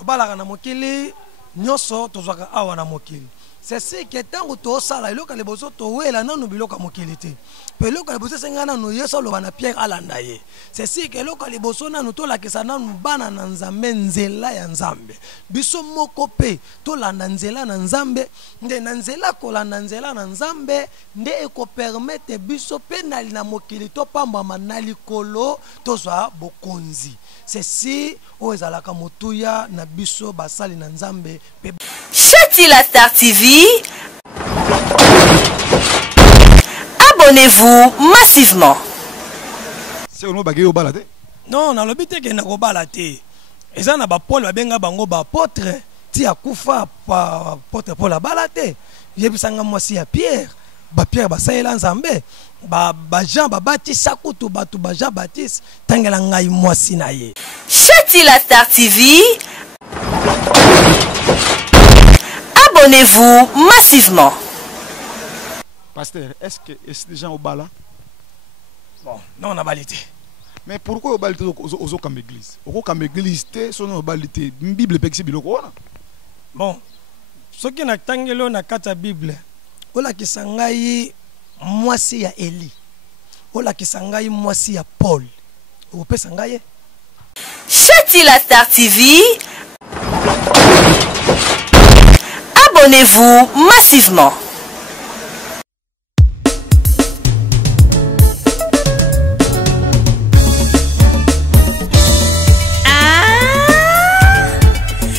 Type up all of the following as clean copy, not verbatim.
tobalaka na mokili nyoso tozwaka awa na mokili. C'est ce que tango to sala iloka leboso to wela nanu biloka mokili te. Pe loka leboso sengana no yeso lo bana Pierre alanda ye. C'est ce que loka leboso nanu to lakisa nanu bana na Nzambe nzela ya Nzambe. Biso moko pe to landa nzela na Nzambe nde na nzela ko landa nzela na Nzambe nde eko permettre biso pe nali na mokili to pamba manali kolo to zwa bokonzi. C'est si o ezalaka motuya na biso basali na Nzambe pe Chati la Star TV. Abonnez-vous massivement. C'est on bagay au balade. Non, na lobite ke na ko balate. Eza na ba Paul ba benga bango ba apôtre ti akufa pa apôtre Paul balate. Yebisanga mwasi ya Pierre. Ba Pierre ba saela Nzambe. Ba Jean ba Baptiste sakutu batu ba Jean Baptiste tangela ngai mwasi na ye. Chati la Star TV. Abonnez-vous massivement. Pasteur, est-ce que c'est des gens au bas là? Bon, non, on a balité. Mais pourquoi au bas aux comme église? Au comme église, son au balité. Bible pexi biloko. Bon, ce qui n'a tangelo na kata Bible, ola kisangai mwasi ya Eli. Ola kisangai mwasi ya Paul. Ope sangaye? Chati la Star TV. Abonnez-vous massivement.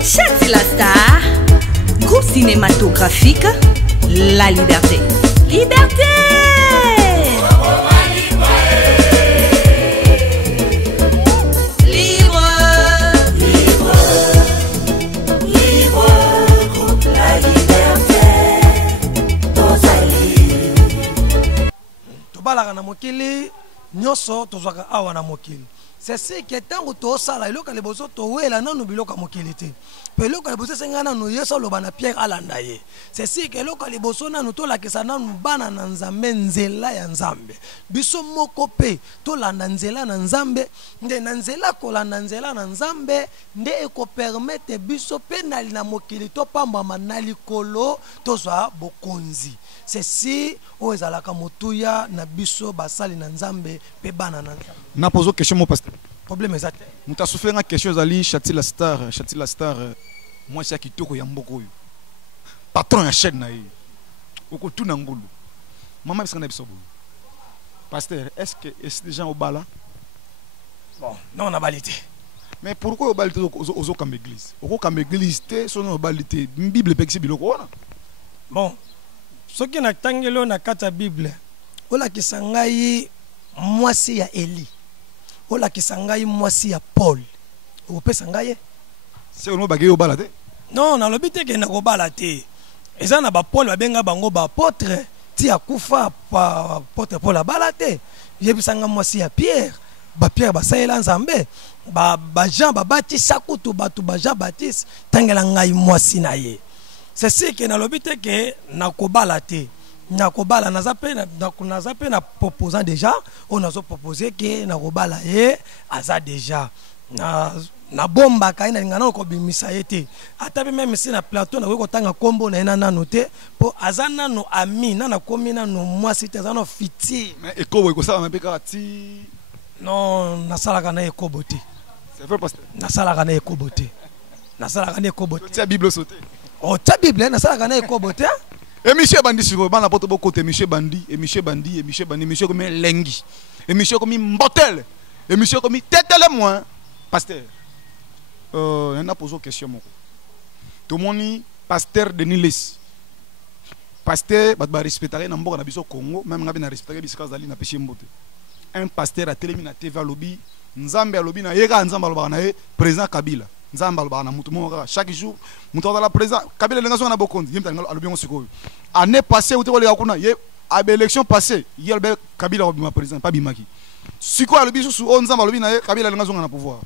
Chati la Star, groupe cinématographique La Liberté. Liberté! Balaka na mokili nyoso tozwaka awa na mokili. C'est ce que tango to sala iloka leboso to wela nanu biloka mokili te. Pe loka leboso sengana no yeso lo bana Pierre alanda ye. C'est ce que loka leboso nanu to lakisa nanu bana na Nzambe nzela ya Nzambe. Biso moko pe to landa nzela na Nzambe nde na nzela ko landa nzela na Nzambe nde eko permettre biso pe nali na mokili to pamba manali kolo to zwa bokonzi. C'est si o ezalaka motuya na biso basali na Nzambe pe bana na Nzambe. Na poso question mon pasteur. Problème exact. Muta souffert une question zali Chati la Star, moi c'est kitoko ya mboko yo. Patron ya chaîne na ye. Oko tuna ngulu. Maman bisanga biso bo. Pasteur, est-ce que c'est des gens au bas là? Bon, non on a balité. Mais pourquoi au balité aux comme église? Au comme église te son au balité Bible pexi biloko wana. Bon, ce qui na tangelo na kata Bible, ola kisangai mwasi ya Eli. Ola kisangai mwasi ya Paul. Ope sangaye? C'est on bagay au balade. Non, na lobite ke na ko balate. Eza na ba Paul ba benga bango ba apôtre ti akufa pa apôtre Paul balate. Yebisanga mwasi ya Pierre. Ba Pierre ba saela Nzambe. Ba Jean ba Baptiste sakutu batu ba Jean Baptiste tangela ngai mwasi na ye. C'est ce que na lobite ke na ko balate. Na ko bala na zape na proposant déjà on a proposé que na ko bala ye aza déjà na bomba ka ina ngana ko bimisa yete ata même si na plateau na ko tanga kombo na ina nanu te po aza nanu ami na komi nanu mwasi te aza no fiti mais ekobo ko sala mpe ti non na sala kana ekobo te. C'est vrai pasteur. Na sala kana ekobo te. Na sala kana ekobo te. Ta Bible sauté. Oh ta Bible na sala kana ekobo te. Et Michel Bandi sur bana poto beaucoup et Michel Bandi Michel comme lengi et Michel comme mbotel et Michel comme tetele moi pasteur on a posé une question mon tout le monde pasteur de Niles pasteur ba respecter na mboka na biso Congo même ngabi na respecter bisika zali na péché mbote un pasteur a télémi na TV lobby Nzambe lobby na yeka Nzambe lobby na président Kabila Nzamba lobana mutu monga chaque jour mutu la président Kabila lenga na bokondi yimta alobi ngo sikoyo année passée ou te wala kuna ye a élection passée yelbe Kabila obima président pas bimaki sikoyo alobi sous Nzamba lobi na ye Kabila lenga na pouvoir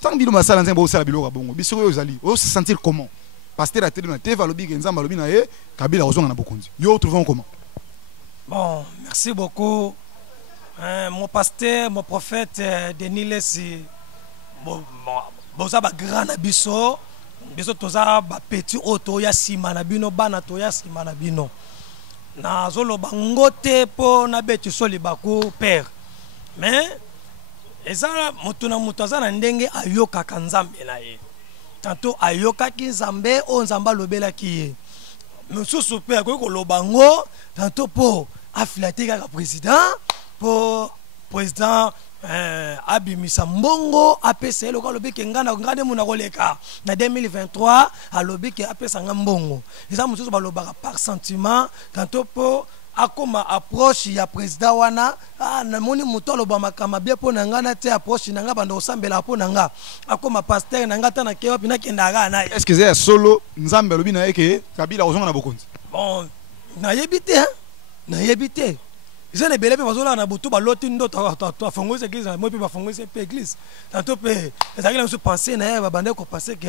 tant bilo masala nzemba o sala bilo bongo bisiko yo zali o se sentir comment pasteur a télé na TV lobi Nzamba lobi na ye Kabila ozonga na bokondi yo trouvons comment? Bon, merci beaucoup mon pasteur, mon prophète Denis Lessi. Bon, boza ba grand na biso biso toza ba petit auto ya sima na bino bana to ya sima na bino na zoloba ngote po na beti soli baku père mais ezala moto na moto aza na ndenge ayokaka nzambe na ye tanto ayokaki nzambe o nzambe alobelaki ye mosusu mpe akoki koloba ngo tanto po afilate kaka président po président abimisa mbongo apesa eloko alobi ke nga nde muna koleka na 2023 alobi ke apesa nga mbongo eza mosusu balobaka par sentiment tanto po akoma approche ya président wana namoni moto aloba makama bien mpo na nga na te approche na nga banda kosambela mpo na nga akoma pasteur na nga ta na ke wapi nakendaka na ye. Est-ce que c'est solo nzambe alobi na ye ke Kabila ozonga na bokonzi? Bon nayebi te ils ont les bébés parce que là on a beaucoup de l'autre d'autres fongos église moi puis fongos c'est église tantôt pe les amis se penser na ba bande ko penser que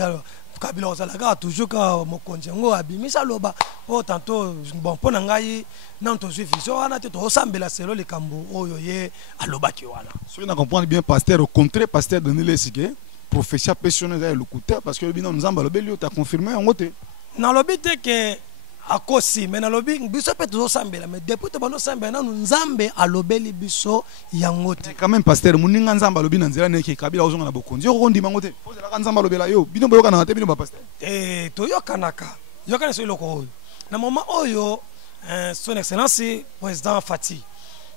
Kabila ozalaka toujours ka mokonzi ngo abimisa loba po tantôt bon pona ngai non to suivi so ana te to sambela selo le kambo oyo ye alobaki wana so na comprendre bien pasteur au contraire pasteur Daniel Sike professeur passionné le couteur parce que le binon nzamba lobeli tu as confirmé en côté na lobité que akosi mais na lobi biso pe to sambela mais depuis to bano sambela na nzambe alobeli biso yango te quand même pasteur muninga nzamba lobi na nzela neke Kabila ozonga na bokonzi ko ndima ngote ozela ka nzamba lobela yo bino boyoka na te bino ba pasteur to yokanaka yokana so iloko oyo na moment oyo son excellence président Fati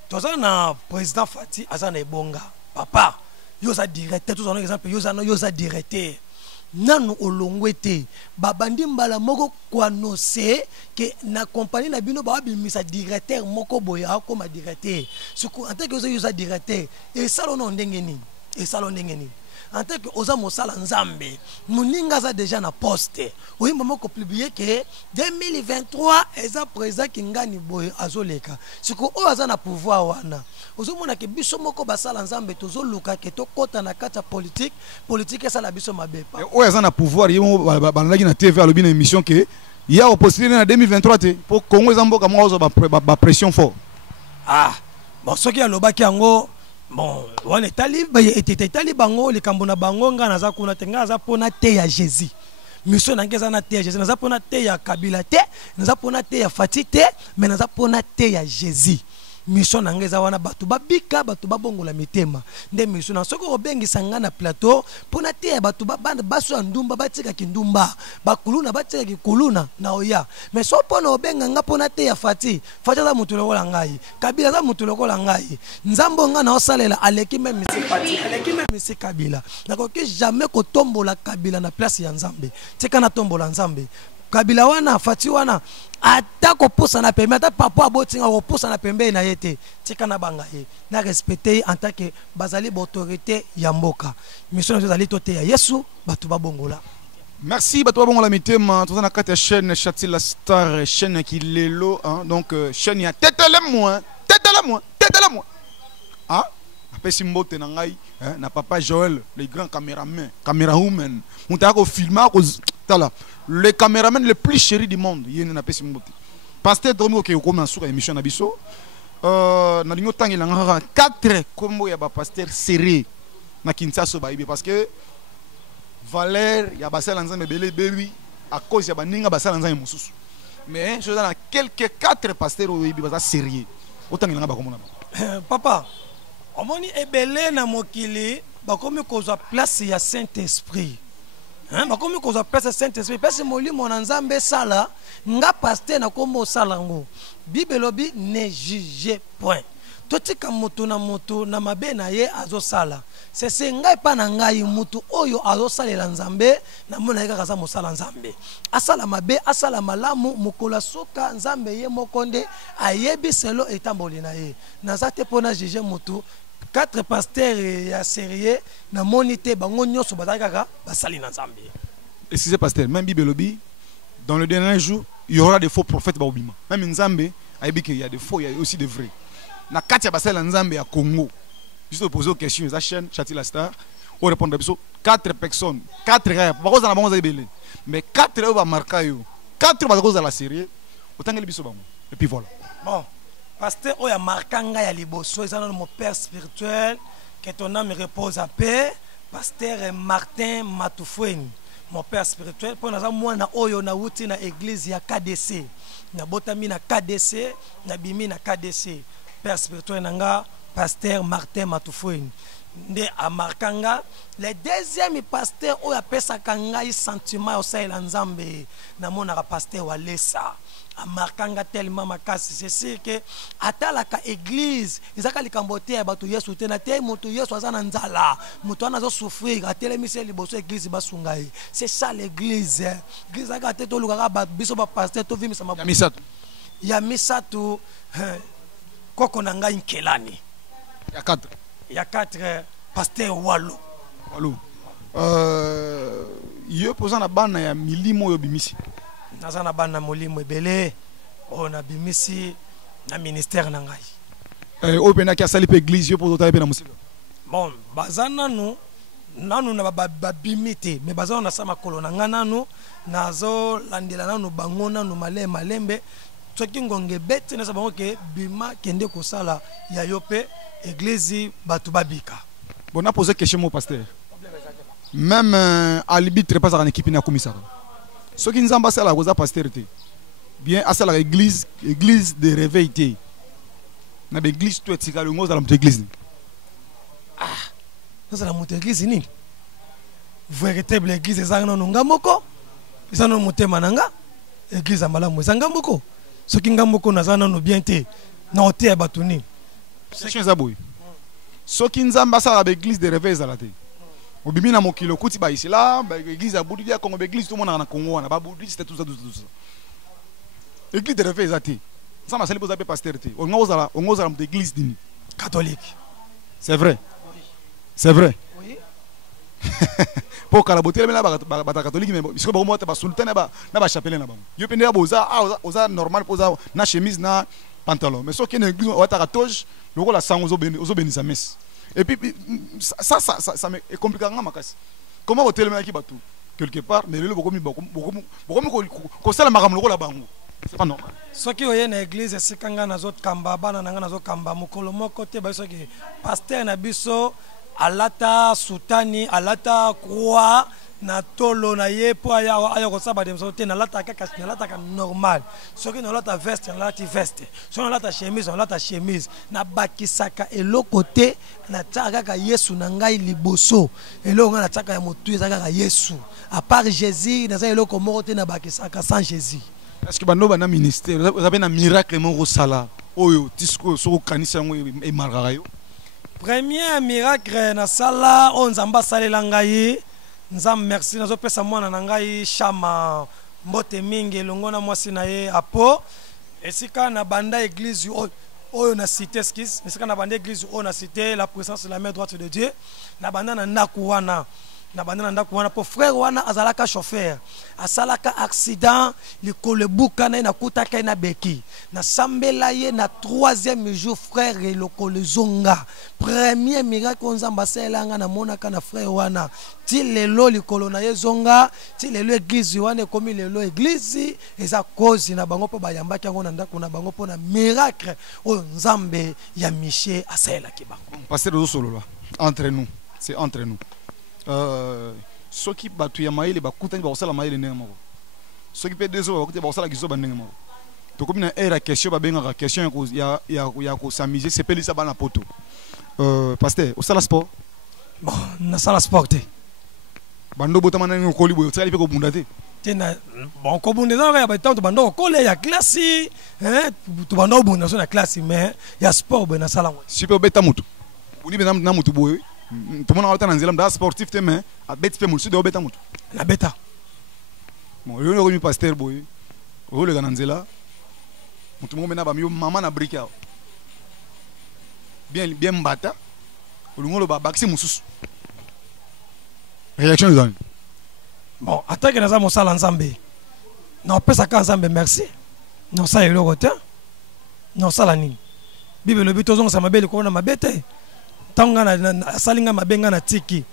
toza na président Fati azana ebonga papa yo za directeur tout un exemple yo za directeur nanu olongwete babandi mbala moko kwanose ke na compagnie na bino ba bimisa directeur moko boya comme directeur suku en tant que oza directeur et salon ndenge ni en tant que oza mosala nzambe muninga za déjà na poste oyimba moko publier que 2023 eza président kingani boy azoleka suku o aza na pouvoir wana ozomona ke biso moko basala nzambe tozoluka ke tokota na kata politique esala biso mabepa o aza na pouvoir yemo balaki na TV alobi na émission ke ya opposition na 2023 te po Congo ezamboka mo ozo ba pression fort bon soki alobaki yango bon wana etali bango likambo na bango nga naza kuna te nga aza pona te ya Jésus mission na ngeza na te ya Jésus naza pona te ya Kabila te naza pona te ya Fati te mais naza pona te ya Jésus mission na ngeza wana batu babika batu babongola mitema nde mission na soko obengisa nga na plateau pona te ya batu babanda baso ya ndumba batika kindumba bakuluna batika kikuluna na oya mais so pona obenga nga pona te ya Fati za mutu lokola ngai Kabila za mutu lokola ngai nzambo nga na osalela aleki même misi Fati aleki même misi Kabila nakoki jamais kotombola Kabila na place ya nzambe tika na tombola nzambe Kabila wana Fati wana ata koposa na pembe ata papa abotinga koposa na pembe na yete tika na banga ye na respecter en tant que bazali autorité ya mboka mission ezali tote ya Yesu batu babongola. Merci batu babongola mitema toza na kati ya chaîne Chati la Star chaîne qui lelo donc chaîne ya tetele-moi apesi mbote na ngai na papa Joël le grand caméraman mutako filma ko tala le caméraman le plus chéri du monde yene na pesi mbote pasteur Domingo ke ko na suka émission na biso na lingo tangela ngaka 4 kombo ya ba pasteur serré na Kinshasa ba ibe parce que valeur ya basala nzambe belé bebi à cause ya baninga basala nzambe mususu mais je dans quelques 4 pasteurs o ibe ba sérieux otangela ngaba komona papa omoni ebele na mokili bakomi kozwa place ya Saint-Esprit bakomi kozwa place ya Saint-Esprit pesi molimo na nzambe sala nga pasteur na kombo sala ngo Bible lobi ne juge point totika moto na mabe na ye azosala c'est ngai pa na ngai mutu oyo azosalela nzambe na mona yeka kaza mosala nzambe asala mabe asala malamu mukola soka nzambe ye mokonde ayebi selo etamboli na ye nazate pona juge mutu 4 pasteurs ya sérieux na monité bango nyoso bazaka basali na nzambe. Excusez pasteur, même Bible lobi dans le dernier jour il y aura des faux prophètes baobima. Même nzambe ayebi qu'il y a des faux, il y a aussi des vrais. Na kati ya basala nzambe ya Congo. Juste poser aux questions la chaîne Chati la Star on répond à 4 personnes 4 gars pas na bango za belé mais 4 eux va marquer yo 4 ba cause la série autant que biso bango et puis voilà bon pasteur oya markanga ya liboso ezana mon père spirituel que ton âme repose à paix pasteur Martin Matufweni, mon père spirituel. Pour nous, moi, na oyo na wuti na église ya KDC. Na botami na KDC, na bimi na KDC. Père spirituel nanga, pasteur Martin Matufweni. Nde amarkanga le deuxième pasteur oyo apesaka ngai sentiment osalela nzambe na monaka pasteur Walesa amarkanga tellement makasi c'est sûr que atalaka église ezaka likambo te ya bato Yesu te na te moto Yesu aza na nzala moto wana azo souffrir atelemisi liboso église basunga ye c'est ça l'église église aka te tolukaka bato biso bapasteur tovimisa ya misato koko na ngai nkelani ya 4 pasteur Walo yo poza na bana ya milimo yo bimisi naza na bana molimo ebele o na bimisi na ministère na ngai oyo pena ki asali pe église yo po totala pe na mosika bon baza nanu na babimi te me baza na sa makolo na ngai nanu nazolandela nanu bango nanu malembe soki ngonge bete na sabango ke bima kende kosala ya yo pe église batu babika. Bon, on a posé question mon pasteur. Même à l'arbitre pas en équipe na commissaire. Ce qui nous ambasse à la cause pasteur bien à la église de réveil té. Na église tout est le ngos dans la église. Ah, ça la monte église ni. Véritable église ezanga no ngamoko. Ezana motema nanga. Église amalamu ezanga moko. Ce qui ngamoko na zana no bien té. Na oté batuni. Section zaboy. Ce qui nous ambasse à l'église de réveil zalate. Obimi na mokilo kuti ba ici là, ba église à Boudi ya Congo, église tout le monde na Congo na ba Boudi c'était tout ça. Église de réveil zate. Ça m'a sali poser pasteur té. On ngoza l'église dini catholique. C'est vrai. C'est vrai. Oui. Pour kala boté na ba catholique mais parce que ba mo ta ba sultan na ba chapelle na ba. Yo pende ya oza normal poza na chemise na pantalon. Mais ce qui est une église, on va toge, le rôle à sang aux bénis messe. Et puis, ça me compliqué. Comment vous tellement qui batou quelque part, mais le beaucoup ça la maram le rôle à bango. C'est pas normal. Ce qui est une église, c'est quand on a zot kamba, banana na zot kamba, mukolo mo côté ba soki pasteur na biso alata soutani, alata croix. Na tolo na ye po aya ko saba dem so te na lata ka na lata ka normal soki na lata veste na lata veste so na lata chemise na bakisaka eloko te na tsaka ka Yesu na ngai liboso eloko na tsaka ya motu ezaka ka Yesu à part Jésus na za eloko moko te na bakisaka sans Jésus. Est-ce que bano bana ministère vous avez un miracle mon sala oyo tisco so kanisa ngo e marara yo premier miracle na sala on nzamba salela ngai nzam merci nazo pesa mwana na ngai chama mbote mingi longo na mwasi na ye apo esika na banda église oyo na cité skis esika na banda église oyo na cité la présence de la main droite de Dieu na banda na ndaku wana po frère wana azalaka chauffeur asalaka accident likolo buka na kutaka na beki na sambela ye na 3e jour frère lokolo zonga premier miracle onzamba selanga na monaka na frère wana ti lelo likolo na ye zonga ti lelo église wana komi lelo église eza cause na bango po bayambaki yango na ndako na bango po na miracle o nzambe ya Michel asela ki bango. Pasteur Osolola entre nous, c'est entre nous. Ceux qui battu ya maïle ba kutani ba osala maïle ndenge moko ceux qui peut deux ba kutani ba osala kizo ba ndenge moko to comme na era question ba benga question ya ko s'amuser c'est pelisa ba na poto pasteur osala sport bon na sala sport te bando botama na ngo koli boyo tsali pe ko bunda te tena bon ko bunda za ya ba tanto bando ko le ya classe to bando bunda so na classe mais ya sport be na sala ngo super beta mutu buni be na mutu boyo tout le monde a un zélam sportif mais à bête fait mon sud de bêta moto la bêta bon le revenu pasteur boy le gananzela tout le monde na ba mi maman na briquet bien mbata le ngolo ba baxi mususu réaction de bon attaque na za mosala nzambe na pesa ka nzambe merci non ça est le rotin non ça la ni bible le but ozonga sa mabele ko na mabete tanga na salinga mabenga na tiki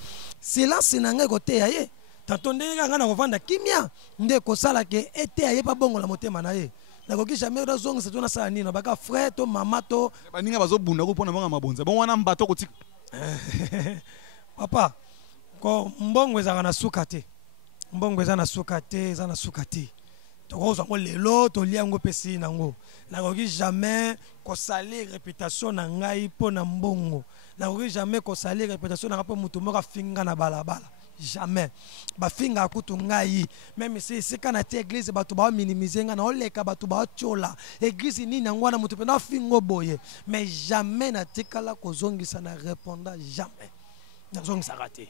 silence na ngai kote ya ye tanto ndenge nga na kovanda kimia nde kosala ke ete ya ye pa bongo la motema na ye na koki jamais razonga se tona sala nino baka frère to mama to baninga bazobunda ko pona banga mabonza bon wana mbato kotika papa ko mbongo ezaka na suka te mbongo eza na suka te eza na suka te tokozwa ngo lelo tolia yango pesi nango nakoki jamais kosali réputation na ngai mpo na mbongo nakoki jamais kosali réputation na ngai mpo moto moko afinga na balabala jamais bafinga kutu ngai même si esika na te église bato baominimize nga na oleka bato baotiola église nini yango wana moto mpe nafingo boye mais jamais natikala kozongisa na répondant jamais nazongisaka te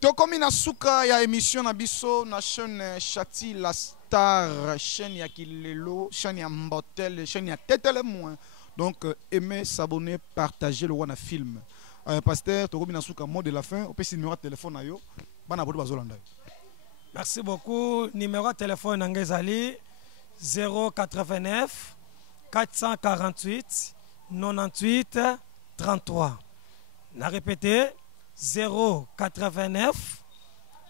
tokomi na suka ya émission na biso na chaîne Chati la Star, chaîne ya Kilelo, chaîne ya Mbotel, chaîne ya Tetele moins. Donc aimez, s'abonner, partager le wana film. Pasteur, tokomi na suka mot de la fin, on peut si numéro de téléphone na yo, bana bodo bazolanda. Merci beaucoup. Numéro de téléphone nangezali 089 448 98 33. Na répété 089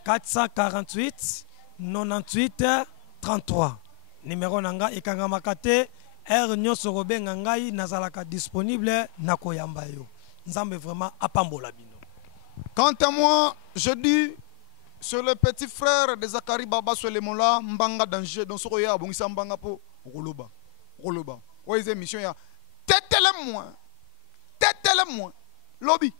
448 98 33. Numéro nanga ikanga makate R nyoso robenga ngai nazalaka disponible na koyamba yo. Nzambe vraiment apambola bino. Quant à moi, je dis sur le petit frère de Zakari Baba Solemola mbanga danger donc soko ya bongisa mbanga po roloba. Roloba. Oise mission ya tetele moi. Lobby.